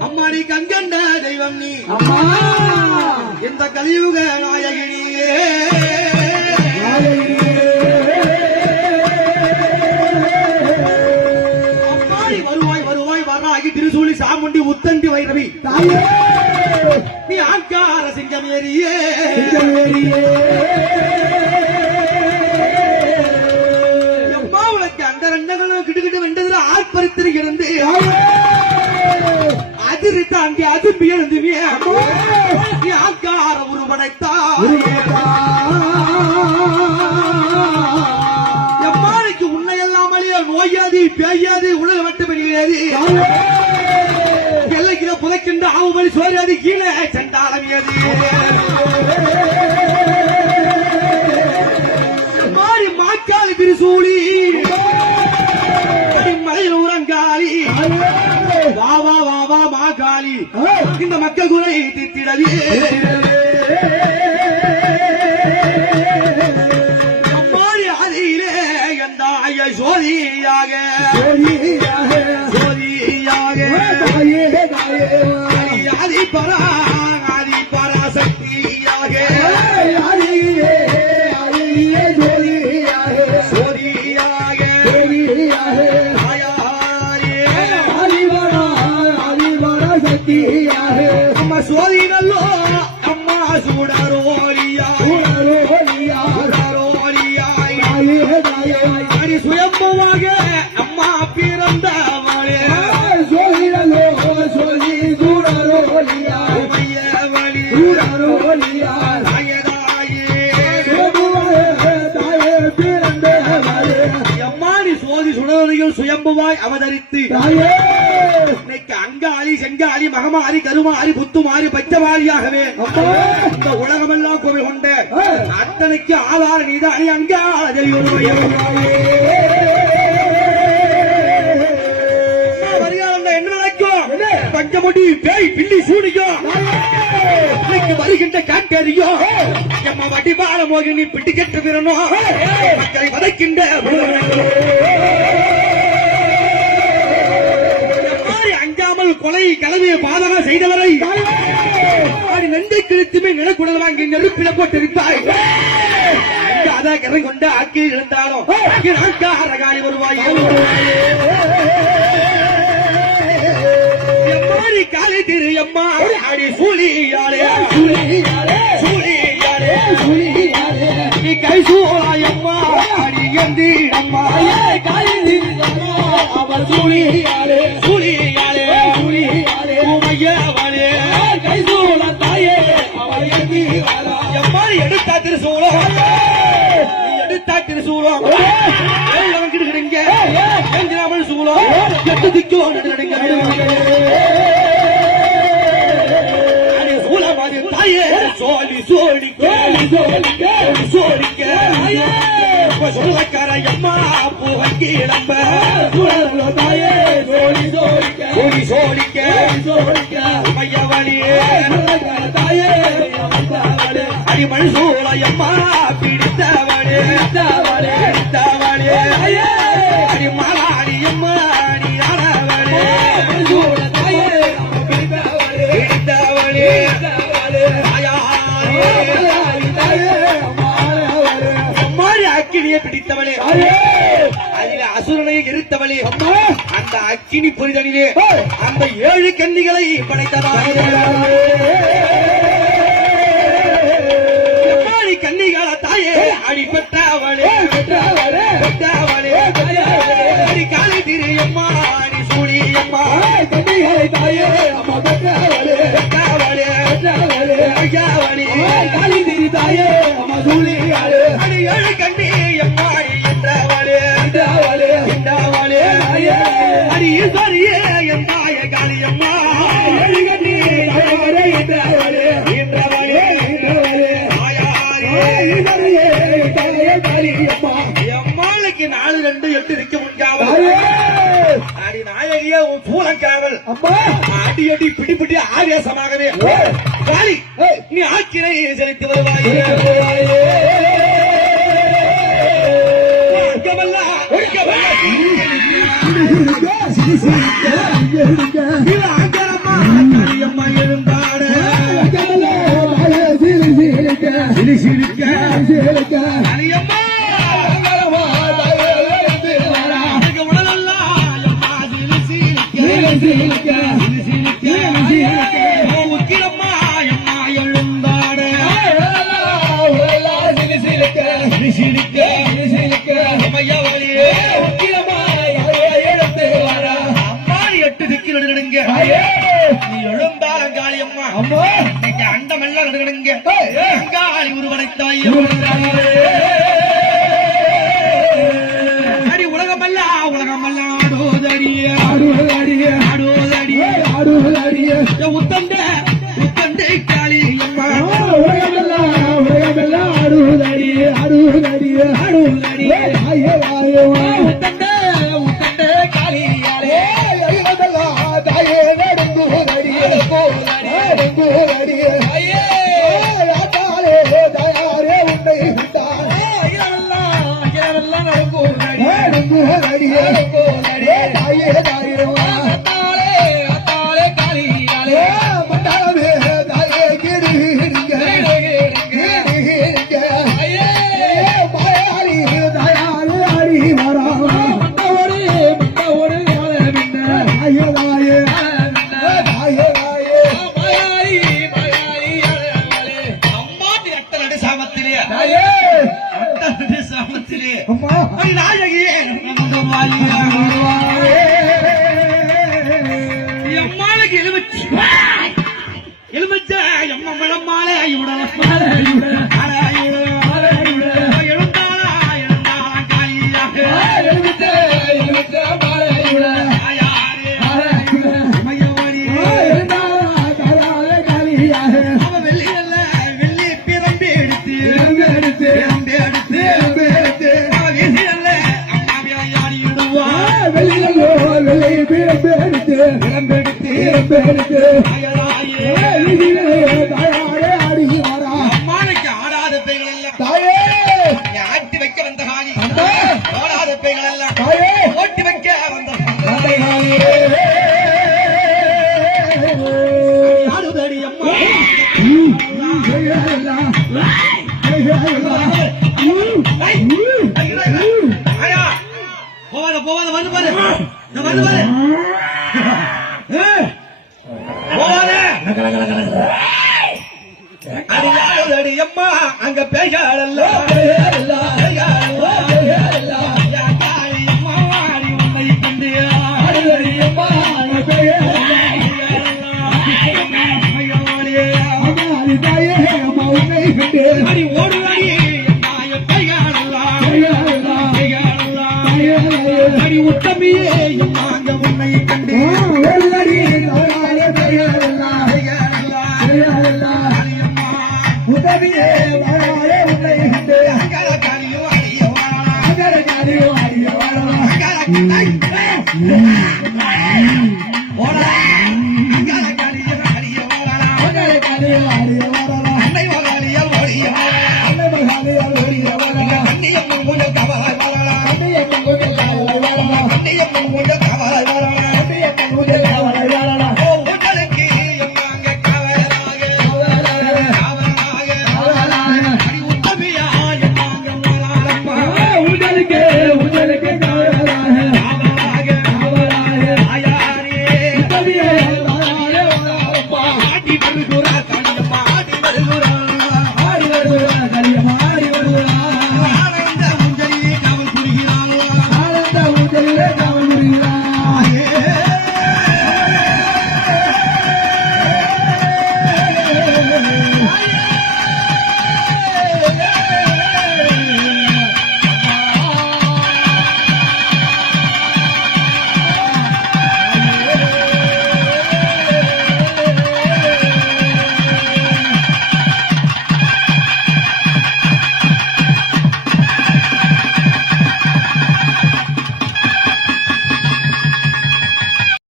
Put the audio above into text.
அம்மாடி கண்கண்ட தெய்வம் நீ. அம்மா. இந்த கலியுக நாயகினியே அம்மாடி வருவாய் வருவாய் வராகி திருசூலி சாமுண்டி உத்தண்டி வைரவி. நீ ஆங்கார சிங்கமேரியே சிங்கமேரியே அம்மா ஆர்ப்பரித்திருக்கிறது அதிரி தாண்டி அதும்பி எழுந்துவிய நீ ஆங்கார உருவனைத்தா எம்மாளைக்கு உன்னை எல்லாமலே நோயாது பேயாது உலக மட்டும் வெளியேறி எல்லைக்கிற புதைக்கின்ற ஆவுமணி சோறாது கீழே சென்றாலமியது மாறி மாக்காளி திருசூலி இந்த மக்கள் குறை தித்திடவே அம்மாடி அதிலே எந்த ஆய சோதியாக. சோதியாக. ஆதி பரா ஆதி பராசக்தியாக. Yeah. தாயாரே அம்மா சோதி அம்மா சுடரோலியா. சுடரோலியாய். அடி சுயம்பமாக அம்மா பிறந்தவளே. உமையவளி. தாயதாயே. எம்மாடி சோதி சுடரோலிகள் சுயம்புவாய் அவதரித்து. அங்காளி செங்காளி மகமாரி கருமாரி புத்துமாரி பச்சவாளியாகவே இந்த உலகமெல்லாம் கோவில் கொண்ட அத்தனைக்கு ஆதார நீதானி அங்காள வருகிறாங்க என்ன நடக்கும்? பஞ்சமுடி பேய் பில்லி இன்னைக்கு வருகின்ற காட்டறியும் எம்மா வடிவாள மோகினி பிடி கெட்டு விரணும் மக்களை வதைக்கின்ற. கொலை கலவையை பாதகம் செய்தவரை நண்டை கிழித்துமே நிலக்குடல் வாங்கி நெருப்பில போட்டிருப்பாய் அதை கரை கொண்டு ஆக்கி இருந்தாலும் அரகாணி வருவாய். எம்மாடி காலை திரு எம்மா. அடி சூழியாரே சூழியாரே நீ கை சூழா எம்மா. அடி எந்தி அம்மா அவர் சூழியாரே சூழியாரே உமையவனே கைசூழ தாயே வரா எம்மாடி எடுத்தா திருசூலம். எடுத்தா திருசூலம். கிடுக்கிறீங்க சூலம் எட்டு திக்கோ நடுங்க தாயே சோழி சோழிக்க சோழிக்க, சோழிக்க சொல்லக்கார எம்மா பூவங்கி இளம்ப சுழல தாயே சோழி சோழிக்க சோழி சோழிக்க சோழிக்க மையவழியே தாயே அடிமண் சூழ எம்மா பிடித்தவளே. அதிலே அசுரனை எரித்தவளே. அந்த அக்கினி புரிதலிலே அந்த ஏழு கன்னிகளை படைத்ததாயே. கன்னிகள தாயே? அடி பெற்றவளே. பெற்றவளே! காலை திரு எம்மா. அடி சூழி எம்மா. அப்பா அடி அடி பிடி பிடி ஆவேசமாகவே. காளி நீ ஆக்கினை செலுத்தி வருவாயே. இருந்தாட சிறு சிறுக்க சிறு சிறுக்க அண்டமெல்லாம் நடுகடுங்க காளி உருவனைத்தாய் பெரிய உத்தண்டை உத்தண்டை காளி அம்மா. உலகமெல்லாம் I'm எனக்கு தாயாரே அடிச்சு வரா அம்மாவுக்கு ஆடாத பெய்கள் எல்லாம் தாயே ஆட்டி வைக்க வந்த காணி ஆடாத பெய்கள் எல்லாம் போவாத வந்து பாரு வந்து பாரு அடி அம்மா அங்க பேசாடல்ல